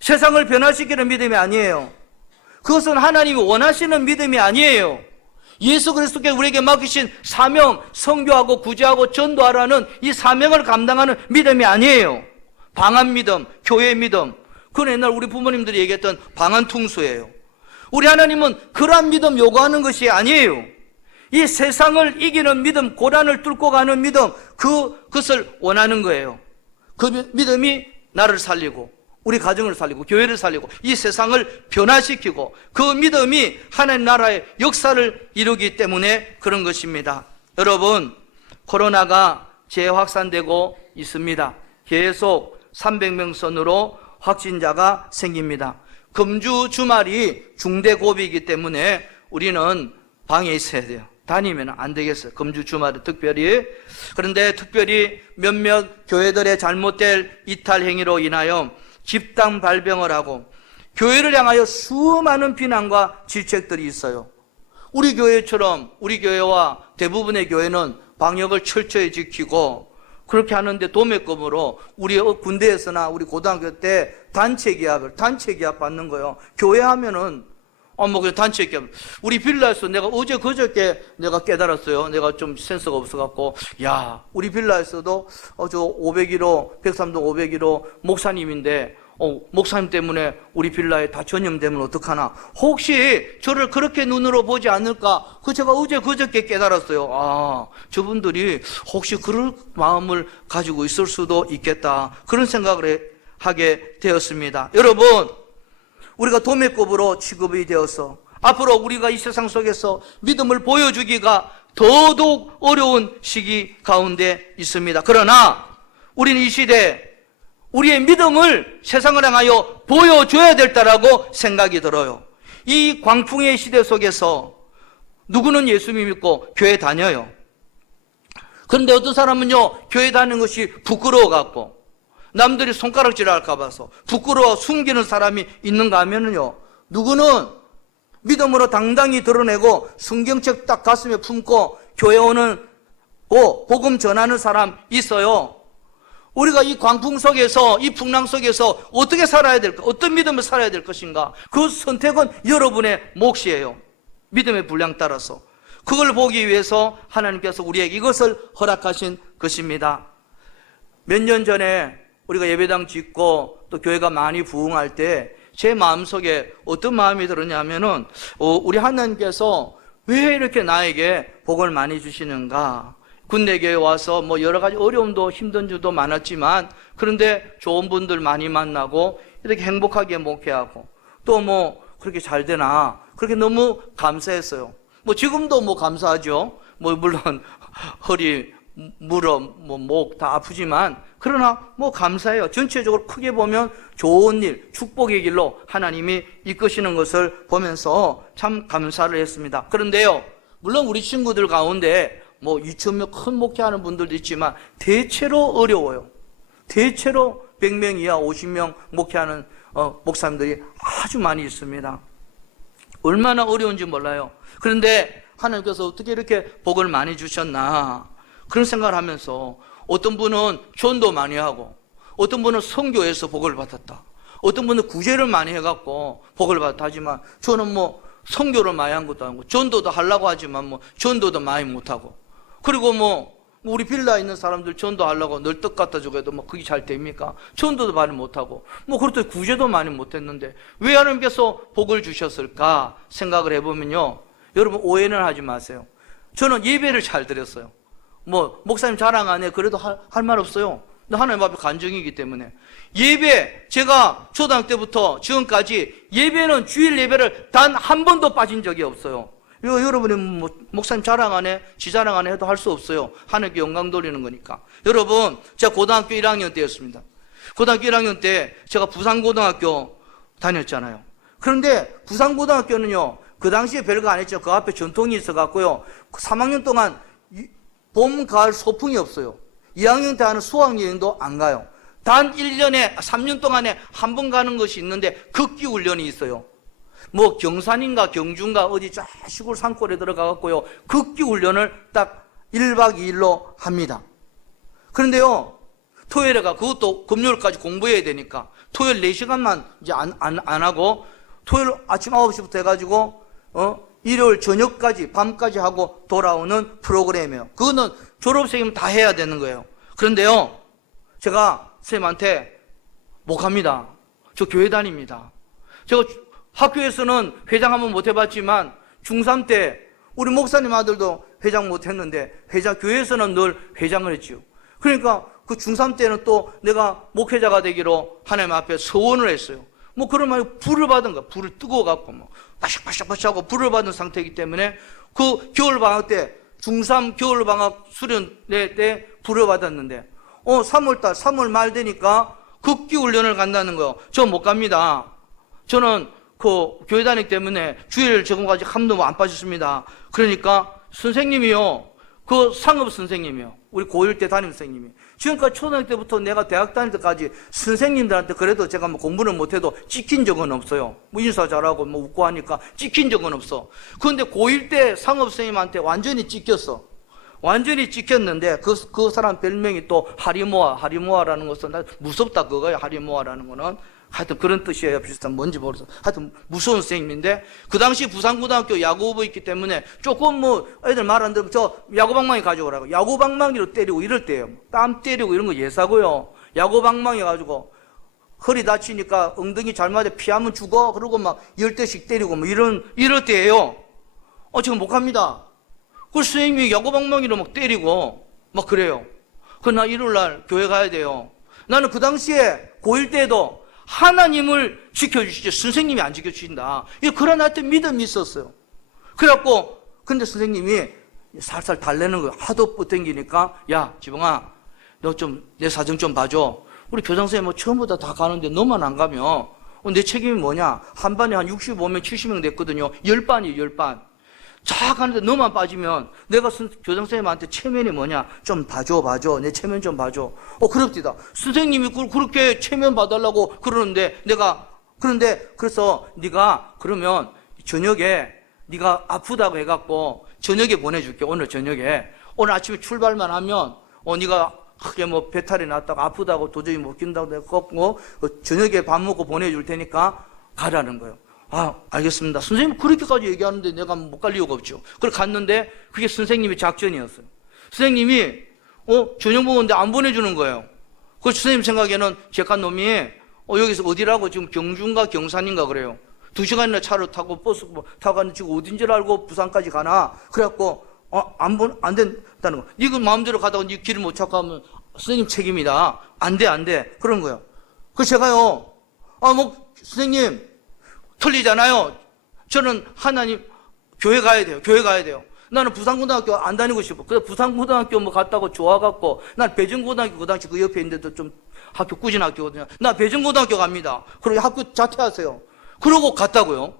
세상을 변화시키는 믿음이 아니에요. 그것은 하나님이 원하시는 믿음이 아니에요. 예수 그리스도께 우리에게 맡기신 사명, 선교하고 구제하고 전도하라는 이 사명을 감당하는 믿음이 아니에요. 방한 믿음, 교회 믿음. 그건 옛날 우리 부모님들이 얘기했던 방한퉁수예요. 우리 하나님은 그러한 믿음 요구하는 것이 아니에요. 이 세상을 이기는 믿음, 고난을 뚫고 가는 믿음, 그것을 원하는 거예요. 그 믿음이 나를 살리고 우리 가정을 살리고 교회를 살리고 이 세상을 변화시키고 그 믿음이 하나님 나라의 역사를 이루기 때문에 그런 것입니다. 여러분, 코로나가 재확산되고 있습니다. 계속 300명 선으로 확진자가 생깁니다. 금주 주말이 중대 고비이기 때문에 우리는 방에 있어야 돼요. 다니면 안 되겠어요. 금주 주말에 특별히. 그런데 특별히 몇몇 교회들의 잘못된 이탈 행위로 인하여 집단 발병을 하고 교회를 향하여 수많은 비난과 질책들이 있어요. 우리 교회처럼 우리 교회와 대부분의 교회는 방역을 철저히 지키고 그렇게 하는데 도매금으로 우리 군대에서나 우리 고등학교 때 단체 계약 받는 거예요. 교회 하면은 그냥 단체 계약. 우리 빌라에서 내가 어제 그저께 내가 깨달았어요. 내가 좀 센스가 없어갖고, 야, 우리 빌라에서도 저 501호 103동 501호 목사님인데 목사님 때문에 우리 빌라에 다 전염되면 어떡하나. 혹시 저를 그렇게 눈으로 보지 않을까? 제가 어제 그저께 깨달았어요. 저분들이 혹시 그럴 마음을 가지고 있을 수도 있겠다. 그런 생각을 하게 되었습니다. 여러분, 우리가 도매급으로 취급이 되어서 앞으로 우리가 이 세상 속에서 믿음을 보여주기가 더더욱 어려운 시기 가운데 있습니다. 그러나 우리는 이 시대에 우리의 믿음을 세상을 향하여 보여줘야 될다라고 생각이 들어요. 이 광풍의 시대 속에서 누구는 예수 믿고 교회 다녀요. 그런데 어떤 사람은요, 교회 다니는 것이 부끄러워갖고 남들이 손가락질 할까 봐서 부끄러워 숨기는 사람이 있는가 하면은요, 누구는 믿음으로 당당히 드러내고 성경책 딱 가슴에 품고 교회 오는 복음 전하는 사람 있어요. 우리가 이 광풍 속에서, 이 풍랑 속에서 어떻게 살아야 될까? 어떤 믿음을 살아야 될 것인가? 그 선택은 여러분의 몫이에요. 믿음의 분량 따라서. 그걸 보기 위해서 하나님께서 우리에게 이것을 허락하신 것입니다. 몇 년 전에 우리가 예배당 짓고 또 교회가 많이 부흥할 때 제 마음속에 어떤 마음이 들었냐면은 우리 하나님께서 왜 이렇게 나에게 복을 많이 주시는가? 군대교회 와서 여러 가지 어려움도 힘든 줄도 많았지만 그런데 좋은 분들 많이 만나고 이렇게 행복하게 목회하고 또 그렇게 잘 되나 그렇게 너무 감사했어요. 지금도 감사하죠. 물론 허리, 무릎, 목 다 아프지만 그러나 감사해요. 전체적으로 크게 보면 좋은 일, 축복의 길로 하나님이 이끄시는 것을 보면서 참 감사를 했습니다. 그런데요, 물론 우리 친구들 가운데 2,000명 큰 목회하는 분들도 있지만 대체로 어려워요. 대체로 100명 이하 50명 목회하는 목사님들이 아주 많이 있습니다. 얼마나 어려운지 몰라요. 그런데 하나님께서 어떻게 이렇게 복을 많이 주셨나 그런 생각을 하면서 어떤 분은 전도 많이 하고 어떤 분은 선교에서 복을 받았다. 어떤 분은 구제를 많이 해갖고 복을 받았다 하지만 저는 뭐 선교를 많이 한 것도 아니고 전도도 하려고 하지만 뭐 전도도 많이 못하고 그리고 뭐 우리 빌라에 있는 사람들 전도하려고 늘 떡 갖다 주고 해도 뭐 그게 잘 됩니까? 전도도 많이 못하고 뭐 그렇다고 구제도 많이 못했는데 왜 하나님께서 복을 주셨을까 생각을 해보면요, 여러분 오해는 하지 마세요. 저는 예배를 잘 드렸어요. 뭐 목사님 자랑 안 해 그래도 할 말 없어요. 근데 하나님 앞에 간증이기 때문에 예배, 제가 초등학교 때부터 지금까지 예배는 주일 예배를 단 한 번도 빠진 적이 없어요. 여러분이 뭐 목사님 자랑 안 해, 지 자랑 안 해도 할 수 없어요. 하나님께 영광 돌리는 거니까. 여러분, 제가 고등학교 1학년 때였습니다. 고등학교 1학년 때 제가 부산고등학교 다녔잖아요. 그런데 부산고등학교는요, 그 당시에 별거 안 했죠. 그 앞에 전통이 있어갖고요, 3학년 동안 봄, 가을 소풍이 없어요. 2학년 때 하는 수학여행도 안 가요. 단 1년에 3년 동안에 한 번 가는 것이 있는데 극기 훈련이 있어요. 뭐 경산인가 경주인가 어디 저 시골 산골에 들어가갖고요, 극기 훈련을 딱 1박 2일로 합니다. 그런데요, 토요일에 가 그것도 금요일까지 공부해야 되니까 토요일 4시간만 이제 안 하고 토요일 아침 9시부터 해가지고 일요일 저녁까지 밤까지 하고 돌아오는 프로그램이에요. 그거는 졸업생이면 다 해야 되는 거예요. 그런데요, 제가 선생님한테 못 갑니다. 저 교회 다닙니다. 제가 학교에서는 회장 한번 못 해봤지만 중3 때 우리 목사님 아들도 회장 못 했는데 교회에서는 늘 회장을 했지요. 그러니까 그 중3 때는 또 내가 목회자가 되기로 하나님 앞에 서원을 했어요. 뭐 그러면 불을 받은 거야. 불을 뜨거워 갖고 뭐 바샥바샥바샥 하고 불을 받은 상태이기 때문에 그 겨울방학 때 중3 겨울방학 수련회 때 불을 받았는데 3월 말 되니까 극기훈련을 간다는 거예요. 저 못 갑니다. 저는 그 교회 다니기 때문에 주일 지금까지 한 번도 안 빠졌습니다. 그러니까 선생님이요, 그 상업 선생님이요, 우리 고1 때 담임 선생님이 지금까지 초등학교 때부터 내가 대학 다닐 때까지 선생님들한테 그래도 제가 뭐 공부는 못해도 찍힌 적은 없어요. 뭐 인사 잘하고 뭐 웃고 하니까 찍힌 적은 없어. 그런데 고1 때 상업 선생님한테 완전히 찍혔어. 완전히 찍혔는데 그 사람 별명이 또 하리모아라는 것은 나 무섭다 그거예요. 하리모아라는 거는 하여튼 그런 뜻이에요. 비슷한 뭔지 모르겠어. 하여튼 무서운 선생님인데 그 당시 부산고등학교 야구부 있기 때문에 조금 뭐 애들 말 안 들으면 저 야구방망이 가져오라고 야구방망이로 때리고 이럴 때예요. 땀 때리고 이런 거 예사고요. 야구방망이 가지고 허리 다치니까 엉덩이 잘 맞아 피하면 죽어 그러고 막 10대씩 때리고 뭐 이럴 때예요. 지금 못 갑니다. 그 선생님이 야구방망이로 막 때리고 막 그래요. 나 일요일날 교회 가야 돼요. 나는 그 당시에 고1 때도 하나님을 지켜주시지 선생님이 안 지켜주신다. 그런 나한테 믿음이 있었어요. 그래갖고 근데 선생님이 살살 달래는 거예요. 하도 뻗당기니까 야 지봉아 너 좀 내 사정 좀 봐줘. 우리 교장선생님 뭐 처음부터 다 가는데 너만 안 가면 내 책임이 뭐냐. 한 반에 한 65명 70명 됐거든요. 10반이에요 10반. 쫙 가는데 너만 빠지면 내가 교장선생님한테 체면이 뭐냐 좀 봐줘 내 체면 좀 봐줘. 그럽디다. 선생님이 그렇게 체면 봐달라고 그러는데 그래서 네가 그러면 저녁에 네가 아프다고 해갖고 저녁에 보내줄게. 오늘 저녁에 오늘 아침에 출발만 하면 네가 크게 뭐 배탈이 났다고 아프다고 도저히 못 견다고 해갖고 저녁에 밥 먹고 보내줄 테니까 가라는 거예요. 알겠습니다. 선생님 그렇게까지 얘기하는데 내가 못 갈 이유가 없죠. 그걸 갔는데 그게 선생님의 작전이었어요. 선생님이 저녁 먹었는데 안 보내주는 거예요. 그 선생님 생각에는 제간 놈이 여기서 어디라고 지금 경주인가 경산인가 그래요. 2시간이나 차를 타고 버스 타고 가는데 지금 어딘지를 알고 부산까지 가나. 그래갖고 안 된다는 거. 이거 마음대로 가다가 네 길을 못 찾고 하면 선생님 책임이다. 안 돼 그런 거예요. 그래서 제가요 선생님 틀리잖아요. 저는 하나님 교회 가야 돼요. 나는 부산고등학교 안 다니고 싶어. 그래서 부산고등학교 뭐 갔다고 좋아갖고 난 배정고등학교 그 당시 그 옆에 있는데도 좀 학교 꾸진 학교거든요. 나 배정고등학교 갑니다. 그리고 학교 자퇴하세요. 그러고 갔다고요.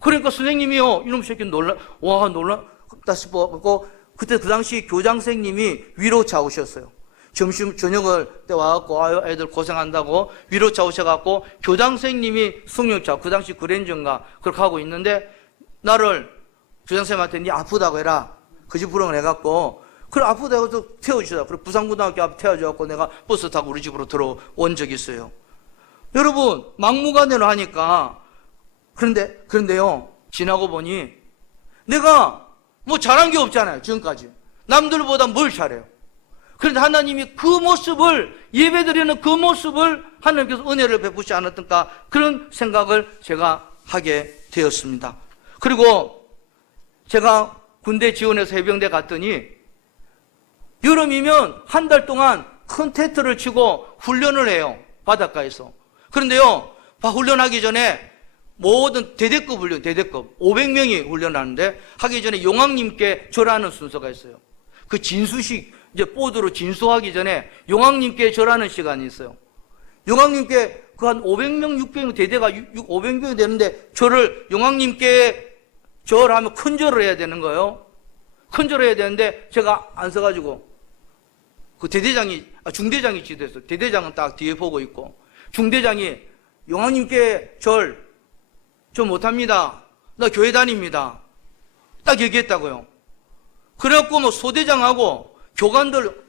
그러니까 선생님이요 이놈 새끼 놀랐다 싶어갖고 그때 그 당시 교장 선생님이 위로차 오셨어요. 저녁을 때 와갖고 애들 고생한다고 위로차 오셔갖고 교장 선생님이 승용차 그 당시 그랜저인가 그렇게 하고 있는데 나를 교장선생님한테 니 아프다고 해라. 그 집 부릉을 해갖고, 그래, 아프다고 해서 태워주시다. 그래, 부산고등학교 앞에 태워줘갖고 내가 버스 타고 우리 집으로 들어온 적이 있어요. 여러분, 막무가내로 하니까, 그런데요, 지나고 보니, 내가 뭐 잘한 게 없잖아요, 지금까지. 남들보다 뭘 잘해요. 그런데 하나님이 그 모습을, 예배드리는 그 모습을 하나님께서 은혜를 베푸지 않았던가, 그런 생각을 제가 하게 되었습니다. 그리고 제가 군대 지원해서 해병대 갔더니, 여름이면 한 달 동안 큰 텐트를 치고 훈련을 해요, 바닷가에서. 그런데요, 훈련하기 전에 모든 대대급 훈련, 대대급 500명이 훈련하는데 하기 전에 용왕님께 절하는 순서가 있어요. 그 진수식, 이제 보드로 진수하기 전에 용왕님께 절하는 시간이 있어요. 용왕님께 그 한 500명, 600명, 대대가 500명이 되는데 절을 용왕님께 절하면 큰 절을 해야 되는 거예요. 큰 절을 해야 되는데 제가 안 서가지고 그 중대장이 지도했어요. 대대장은 딱 뒤에 보고 있고 중대장이 용왕님께 절 저 못합니다. 나 교회 다닙니다. 딱 얘기했다고요. 그래갖고 뭐 소대장하고 교관들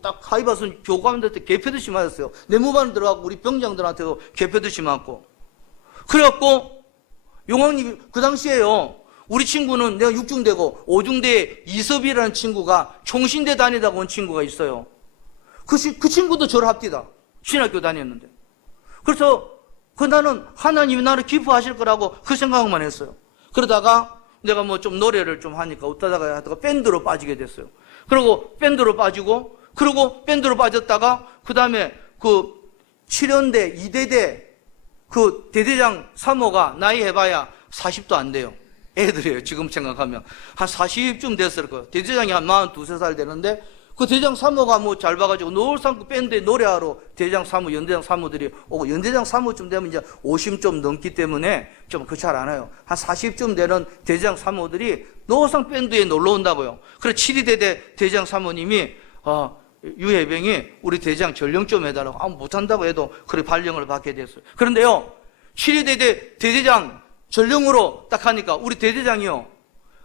딱 가입해서 교관들한테 개패듯이 맞았어요. 내무반 들어가고 우리 병장들한테도 개패듯이 맞고. 그래갖고 용왕님 그 당시에요. 우리 친구는 내가 6중대고 5중대에 이섭이라는 친구가 총신대 다니다가 온 친구가 있어요. 그 친구도 저를 합디다. 신학교 다녔는데. 그래서 나는 하나님이 나를 기뻐하실 거라고 그 생각만 했어요. 그러다가 내가 뭐 좀 노래를 좀 하니까 웃다가 하다가 밴드로 빠지게 됐어요. 그리고 밴드로 빠졌다가 그 다음에 그 7연대 2대대 그 대대장 3호가 나이 해봐야 40도 안 돼요. 애들이에요. 지금 생각하면 한 40쯤 됐을 거예요. 대대장이 한 42, 3살 되는데 그 대장 3호가 뭐 잘 봐가지고 노을산 그 밴드에 노래하러 대장 3호, 연대장 3호들이 오고 연대장 3호쯤 되면 이제 50 좀 넘기 때문에 좀 그 잘 안 와요. 한 40쯤 되는 대장 3호들이 노을산 밴드에 놀러 온다고요. 그래서 7위대 대장 3호님이 유해병이 우리 대장 전령 좀 해달라고 못한다고 해도 그래 발령을 받게 됐어요. 그런데요 7위대 대대장 전령으로 딱 하니까 우리 대대장이요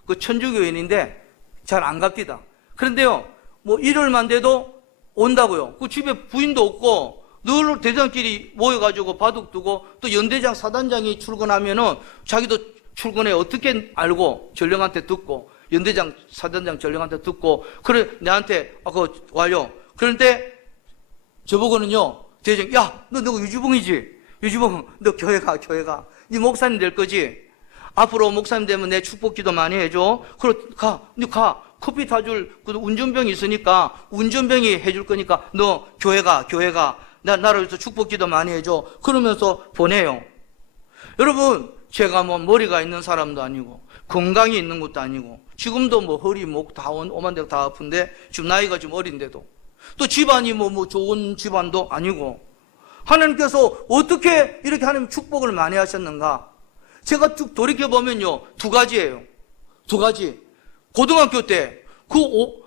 그 천주교인인데 잘 안 갑디다. 그런데요 뭐 일요일만 돼도 온다고요. 그 집에 부인도 없고 늘 대장끼리 모여가지고 바둑 두고 또 연대장 사단장이 출근하면은 자기도 출근해 어떻게 알고 전령한테 듣고 연대장 사단장 전령한테 듣고 그래 내한테 그거 와요. 그런데 저보고는요 대장 야 너 유주봉이지? 유주봉 너 교회 가 네 목사님 될 거지? 앞으로 목사님 되면 내 축복기도 많이 해줘. 그래 가 커피 타줄 그 운전병이 있으니까 운전병이 해줄 거니까 너 교회 가 나를 위해서 축복기도 많이 해줘. 그러면서 보내요. 여러분 제가 뭐 머리가 있는 사람도 아니고 건강이 있는 것도 아니고 지금도 뭐 허리 목 다 오만대가 다 아픈데 지금 나이가 좀 어린데도 또 집안이 뭐 좋은 집안도 아니고 하나님께서 어떻게 이렇게 하나님 축복을 많이 하셨는가? 제가 쭉 돌이켜보면요 2가지예요. 2가지. 고등학교 때 그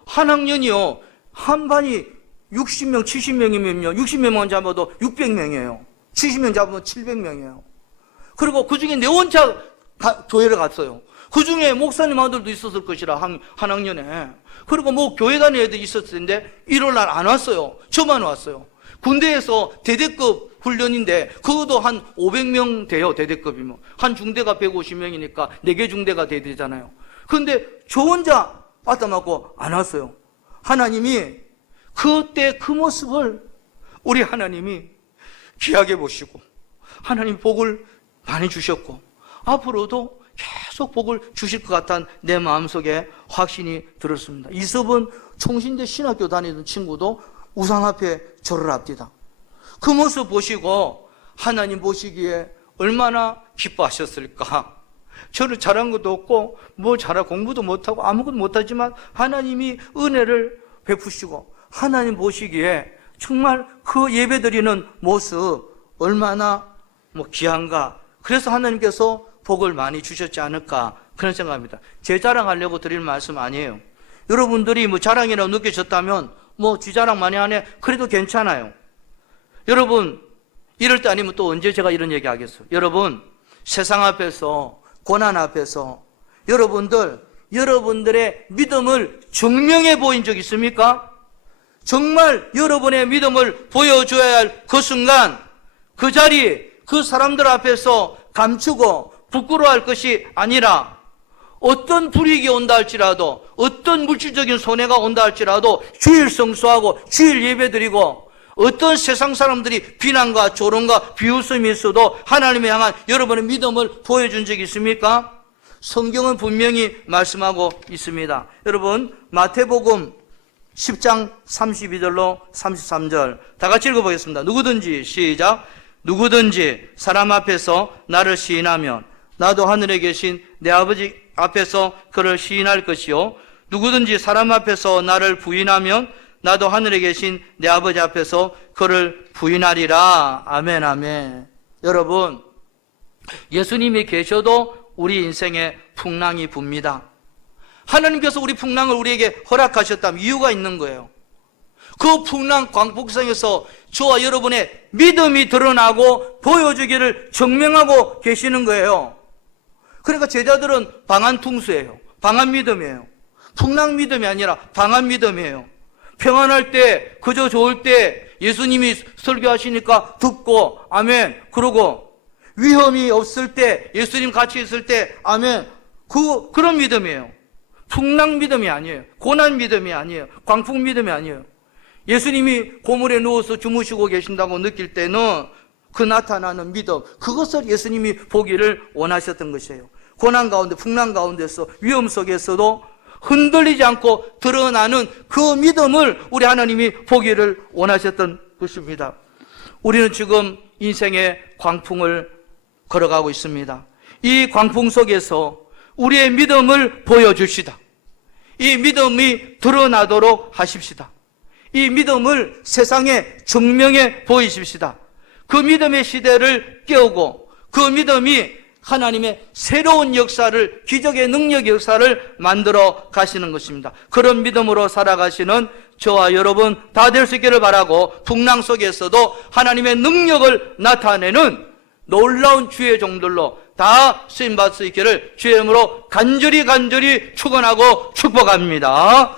한 학년이요 한 반이 60명 70명이면요 60명만 잡아도 600명이에요 70명 잡으면 700명이에요 그리고 그 중에 내 혼자 교회를 갔어요. 그 중에 목사님 아들도 있었을 것이라 한 학년에. 그리고 뭐 교회 다니는 애들이 있었을 텐데 일요일날 안 왔어요. 저만 왔어요. 군대에서 대대급 훈련인데 그것도 한 500명 돼요. 대대급이면 한 중대가 150명이니까 4개 중대가 대대잖아요. 그런데 저 혼자 빠따 맞고 안 왔어요. 하나님이 그때 그 모습을 우리 하나님이 귀하게 보시고 하나님 복을 많이 주셨고 앞으로도 계속 복을 주실 것 같다는 내 마음속에 확신이 들었습니다. 이섭은 총신대 신학교 다니던 친구도 우상 앞에 절을 합디다. 그 모습 보시고 하나님 보시기에 얼마나 기뻐하셨을까. 저를 잘한 것도 없고 뭐 잘하고 공부도 못하고 아무것도 못하지만 하나님이 은혜를 베푸시고 하나님 보시기에 정말 그 예배드리는 모습 얼마나 뭐 귀한가. 그래서 하나님께서 복을 많이 주셨지 않을까 그런 생각합니다. 제 자랑하려고 드릴 말씀 아니에요. 여러분들이 뭐 자랑이라고 느껴졌다면 뭐 지 자랑 많이 하네 그래도 괜찮아요. 여러분 이럴 때 아니면 또 언제 제가 이런 얘기 하겠어요. 여러분 세상 앞에서 고난 앞에서 여러분들의 믿음을 증명해 보인 적 있습니까? 정말 여러분의 믿음을 보여줘야 할 그 순간, 그 자리, 그 사람들 앞에서 감추고 부끄러워할 것이 아니라 어떤 불이익이 온다 할지라도, 어떤 물질적인 손해가 온다 할지라도 주일 성수하고 주일 예배드리고, 어떤 세상 사람들이 비난과 조롱과 비웃음이 있어도 하나님을 향한 여러분의 믿음을 보여준 적이 있습니까? 성경은 분명히 말씀하고 있습니다. 여러분, 마태복음 10장 32절로 33절 다 같이 읽어보겠습니다. 누구든지, 시작. 누구든지 사람 앞에서 나를 시인하면 나도 하늘에 계신 내 아버지 앞에서 그를 시인할 것이요, 누구든지 사람 앞에서 나를 부인하면 나도 하늘에 계신 내 아버지 앞에서 그를 부인하리라. 아멘, 아멘. 여러분, 예수님이 계셔도 우리 인생에 풍랑이 붑니다. 하나님께서 우리 풍랑을 우리에게 허락하셨다면 이유가 있는 거예요. 그 풍랑 광풍성에서 저와 여러분의 믿음이 드러나고 보여주기를 증명하고 계시는 거예요. 그러니까 제자들은 방한 퉁수예요. 방한 믿음이에요. 풍랑 믿음이 아니라 방한 믿음이에요. 평안할 때, 그저 좋을 때 예수님이 설교하시니까 듣고 아멘 그러고, 위험이 없을 때, 예수님 같이 있을 때 아멘, 그런 믿음이에요. 풍랑 믿음이 아니에요. 고난 믿음이 아니에요. 광풍 믿음이 아니에요. 예수님이 고물에 누워서 주무시고 계신다고 느낄 때는 그 나타나는 믿음, 그것을 예수님이 보기를 원하셨던 것이에요. 고난 가운데, 풍랑 가운데서, 위험 속에서도 흔들리지 않고 드러나는 그 믿음을 우리 하나님이 보기를 원하셨던 것입니다. 우리는 지금 인생의 광풍을 걸어가고 있습니다. 이 광풍 속에서 우리의 믿음을 보여주시다. 이 믿음이 드러나도록 하십시다. 이 믿음을 세상에 증명해 보이십시다. 그 믿음의 시대를 깨우고 그 믿음이 하나님의 새로운 역사를, 기적의 능력 역사를 만들어 가시는 것입니다. 그런 믿음으로 살아가시는 저와 여러분 다 될 수 있기를 바라고, 풍랑 속에서도 하나님의 능력을 나타내는 놀라운 주의 종들로 다 쓰임받을 수 있기를 주의 이름으로 간절히 축원하고 축복합니다.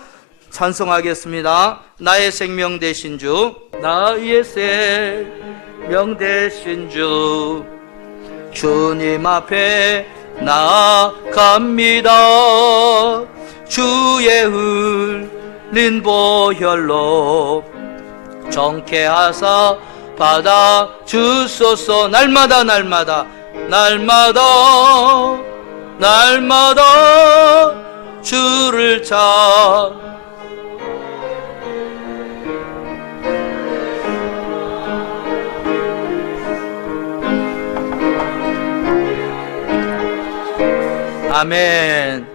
찬송하겠습니다. 나의 생명 되신 주, 나의 생명 되신 주, 주님 앞에 나아갑니다. 주의 흘린 보혈로 정케하사 받아 주소서. 날마다 주를 찾 아멘.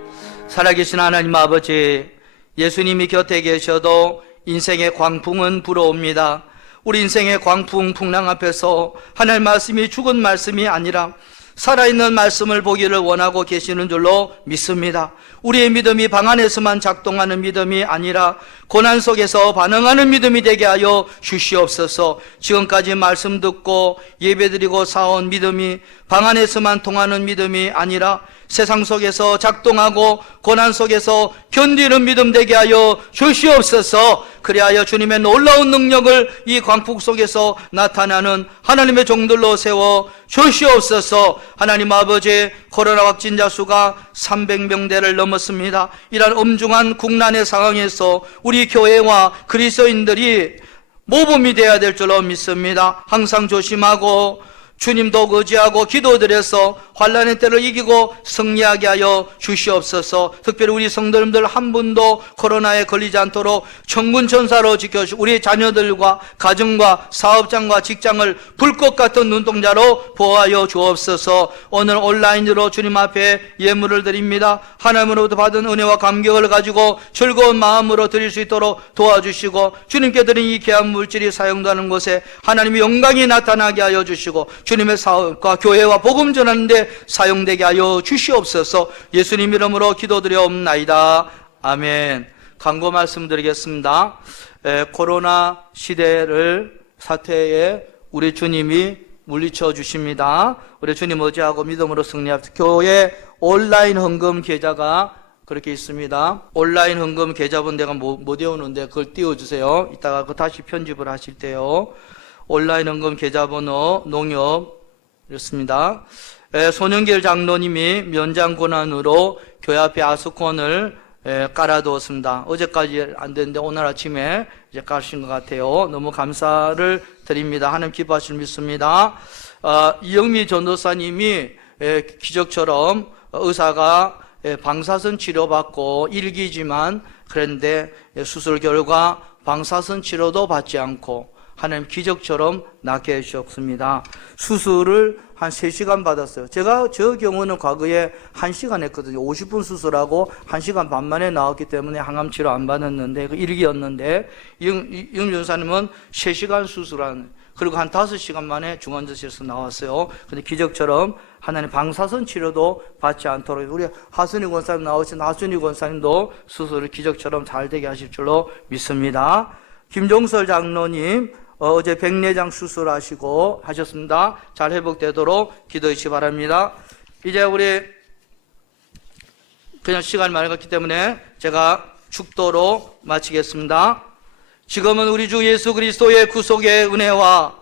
살아계신 하나님 아버지, 예수님이 곁에 계셔도 인생의 광풍은 불어옵니다. 우리 인생의 광풍, 풍랑 앞에서 하나님 말씀이 죽은 말씀이 아니라 살아있는 말씀을 보기를 원하고 계시는 줄로 믿습니다. 우리의 믿음이 방 안에서만 작동하는 믿음이 아니라 고난 속에서 반응하는 믿음이 되게 하여 주시옵소서. 지금까지 말씀 듣고 예배드리고 사온 믿음이 방 안에서만 통하는 믿음이 아니라 세상 속에서 작동하고 고난 속에서 견디는 믿음 되게 하여 주시옵소서. 그리하여 주님의 놀라운 능력을 이 광풍 속에서 나타나는 하나님의 종들로 세워 주시옵소서. 하나님 아버지, 코로나 확진자 수가 300명대를 넘었습니다. 이런 엄중한 국난의 상황에서 우리 교회와 그리스도인들이 모범이 되어야 될 줄로 믿습니다. 항상 조심하고 주님도 의지하고 기도드려서 환난의 때를 이기고 승리하게 하여 주시옵소서. 특별히 우리 성도님들 한 분도 코로나에 걸리지 않도록 천군천사로 지켜주시고 우리 자녀들과 가정과 사업장과 직장을 불꽃 같은 눈동자로 보호하여 주옵소서. 오늘 온라인으로 주님 앞에 예물을 드립니다. 하나님으로부터 받은 은혜와 감격을 가지고 즐거운 마음으로 드릴 수 있도록 도와주시고, 주님께 드린 이 귀한 물질이 사용되는 곳에 하나님의 영광이 나타나게 하여 주시고 주님의 사업과 교회와 복음 전하는데 사용되게 하여 주시옵소서. 예수님 이름으로 기도드려옵나이다. 아멘. 간구 말씀드리겠습니다. 코로나 사태에 우리 주님이 물리쳐 주십니다. 우리 주님 의지하고 믿음으로 승리합시다. 교회 온라인 헌금 계좌가 그렇게 있습니다. 온라인 헌금 계좌번 내가 못 외우는데 그걸 띄워주세요. 이따가 그 다시 편집을 하실 때요. 온라인 헌금 계좌번호 농협 이렇습니다. 손영길 장로님이 면장 권한으로 교회 앞에 아수콘을 깔아두었습니다. 어제까지 안 됐는데 오늘 아침에 이제 깔으신 것 같아요. 너무 감사를 드립니다. 하나님 기뻐하실 믿습니다. 이영미 전도사님이 기적처럼 의사가 방사선 치료받고 일기지만 그런데 수술 결과 방사선 치료도 받지 않고 하나님 기적처럼 낫게 해주셨습니다. 수술을 한 3시간 받았어요. 저 경우는 과거에 1시간 했거든요. 50분 수술하고 1시간 반 만에 나왔기 때문에 항암 치료 안 받았는데 그 일기였는데 이영 전사님은 3시간 수술한 그리고 한 5시간 만에 중환자실에서 나왔어요. 근데 기적처럼 하나님 방사선 치료도 받지 않도록 우리 하순희 권사님 나오신 하순희 권사님도 수술을 기적처럼 잘 되게 하실 줄로 믿습니다. 김종설 장로님 어제 백내장 수술하시고 하셨습니다. 잘 회복되도록 기도해 주시기 바랍니다. 이제 우리 그냥 시간이 많이 갔기 때문에 제가 축도로 마치겠습니다. 지금은 우리 주 예수 그리스도의 구속의 은혜와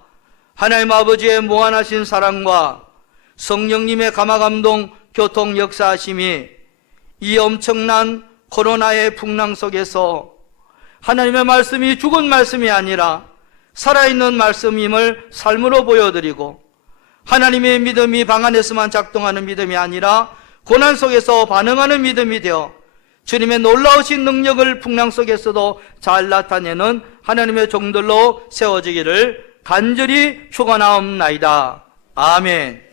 하나님 아버지의 무한하신 사랑과 성령님의 감화감동 교통 역사하심이 이 엄청난 코로나의 풍랑 속에서 하나님의 말씀이 죽은 말씀이 아니라 살아있는 말씀임을 삶으로 보여드리고 하나님의 믿음이 방 안에서만 작동하는 믿음이 아니라 고난 속에서 반응하는 믿음이 되어 주님의 놀라우신 능력을 풍랑 속에서도 잘 나타내는 하나님의 종들로 세워지기를 간절히 축원하옵나이다. 아멘.